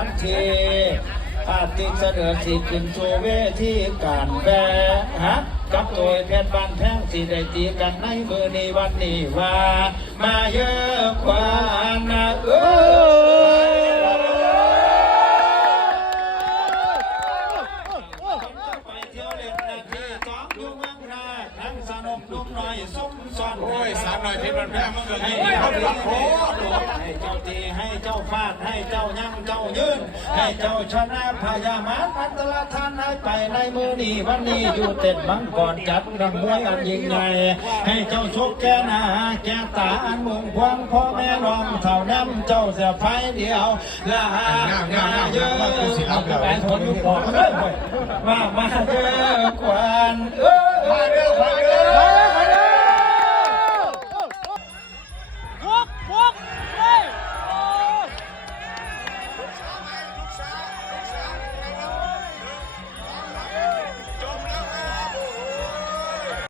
วันทีอาทิตย์เสนอสิขึ้นโชว์เวทีการแบฮะกับตัวแพทย์บ้านแพงสิได้ตีกันในมือนี้วันนี้ว่ามาเยอะกว่านะโอ้ยสามหน่อยพิษมันแพ้มันเกิดให้เขาหลับโอ้ให้เจ้าตีให้เจ้าฟาดให้เจ้ายั่งเจ้ายืนให้เจ้าชนะพญามารอันตรธานให้ไปในมือนี้วันนี้อยู่เต็ดบังก่อนจัดรังมวยอันยิ่งใหญ่ให้เจ้าชกแก่หน้าแก่ตาอันมุ่งควงพ่อแม่น้องเท่าน้ำเจ้าเสียไฟเดียวละหางาเยอะแหวนคนอยู่ปอกเลยมาเยอะกว่า